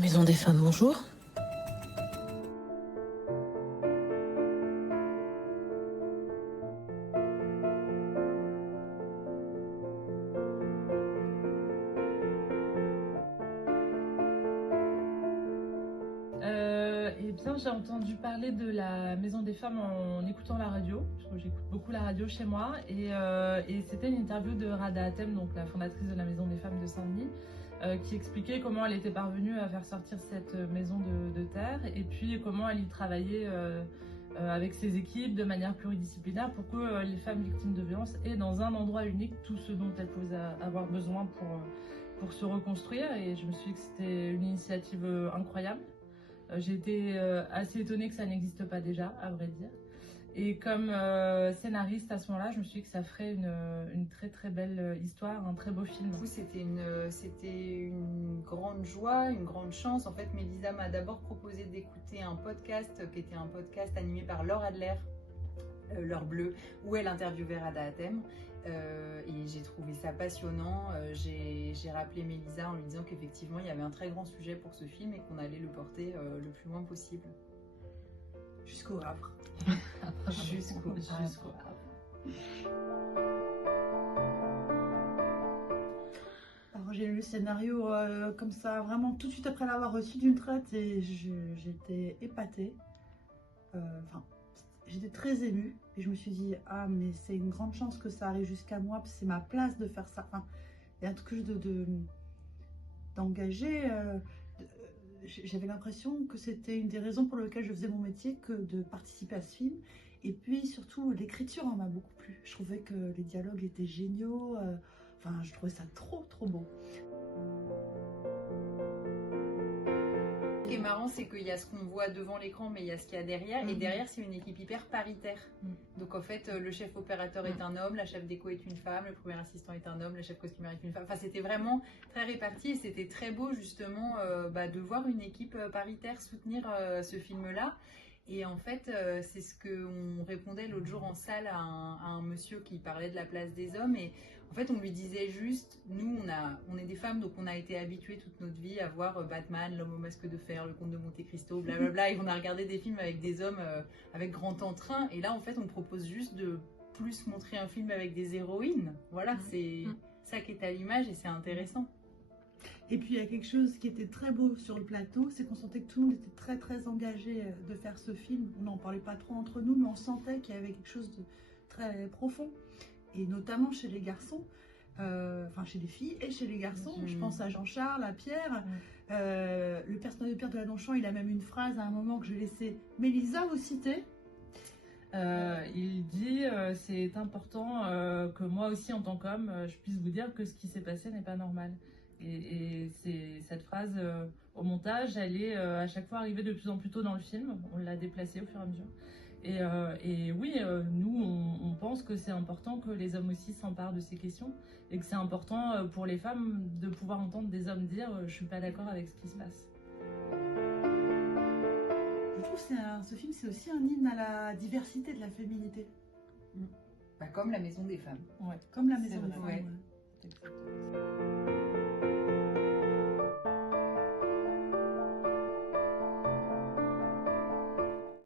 Maison des femmes, bonjour. Eh bien, j'ai entendu parler de la Maison des femmes en écoutant la radio, parce que j'écoute beaucoup la radio chez moi, et c'était une interview de Rada Hatem, donc la fondatrice de la Maison des femmes de Saint-Denis, qui expliquait comment elle était parvenue à faire sortir cette maison de terre, et puis comment elle y travaillait avec ses équipes de manière pluridisciplinaire pour que les femmes victimes de violences aient dans un endroit unique tout ce dont elles pouvaient avoir besoin pour se reconstruire, et je me suis dit que c'était une initiative incroyable. J'ai été assez étonnée que ça n'existe pas déjà, à vrai dire. Et comme scénariste à ce moment-là, je me suis dit que ça ferait une très très belle histoire, un très beau film. C'était une grande joie, une grande chance. En fait, Mélisa m'a d'abord proposé d'écouter un podcast qui était un podcast animé par Laure Adler, L'Heure Bleue, où elle interviewait Rada Hatem. Et j'ai trouvé ça passionnant. J'ai rappelé Mélisa en lui disant qu'effectivement il y avait un très grand sujet pour ce film et qu'on allait le porter le plus loin possible. Jusqu'au Havre. Jusqu'au Havre. Alors j'ai lu le scénario comme ça, vraiment tout de suite après l'avoir reçu d'une traite, et j'étais épatée. J'étais très émue et je me suis dit ah mais c'est une grande chance que ça arrive jusqu'à moi, parce que c'est ma place de faire ça. Enfin, il y a un truc d'engager. J'avais l'impression que c'était une des raisons pour lesquelles je faisais mon métier, que de participer à ce film. Et puis surtout l'écriture en m'a beaucoup plu. Je trouvais que les dialogues étaient géniaux. Enfin, je trouvais ça trop beau. Ce qui est marrant, c'est qu'il y a ce qu'on voit devant l'écran, mais il y a ce qu'il y a derrière. Et derrière, c'est une équipe hyper paritaire. Donc en fait, le chef opérateur est un homme, la chef déco est une femme, le premier assistant est un homme, la chef costumière est une femme. Enfin, c'était vraiment très réparti, et c'était très beau justement de voir une équipe paritaire soutenir ce film-là. Et en fait, c'est ce qu'on répondait l'autre jour en salle à un monsieur qui parlait de la place des hommes. Et en fait, on lui disait juste, nous, on est des femmes, donc on a été habituées toute notre vie à voir Batman, L'Homme au masque de fer, Le Comte de Monte Cristo, blablabla. Et on a regardé des films avec des hommes avec grand entrain. Et là, en fait, on propose juste de plus montrer un film avec des héroïnes. Voilà, c'est ça qui est à l'image, et c'est intéressant. Et puis il y a quelque chose qui était très beau sur le plateau, c'est qu'on sentait que tout le monde était très engagé de faire ce film. On n'en parlait pas trop entre nous, mais on sentait qu'il y avait quelque chose de très profond. Et notamment chez les garçons, enfin chez les filles et chez les garçons. Je pense à Jean-Charles, à Pierre. Le personnage de Pierre Deladonchamp, il a même une phrase à un moment que je vais laisser Mélisa vous citer. Il dit c'est important que moi aussi en tant qu'homme je puisse vous dire que ce qui s'est passé n'est pas normal. Et c'est cette phrase au montage, elle est à chaque fois arrivée de plus en plus tôt dans le film. On l'a déplacée au fur et à mesure. Et oui, nous on pense que c'est important que les hommes aussi s'emparent de ces questions, et que c'est important pour les femmes de pouvoir entendre des hommes dire je suis pas d'accord avec ce qui se passe. Je trouve que ce film, c'est aussi un hymne à la diversité de la féminité. Comme la Maison des femmes. Ouais, comme la Maison des femmes. Ouais. Ouais.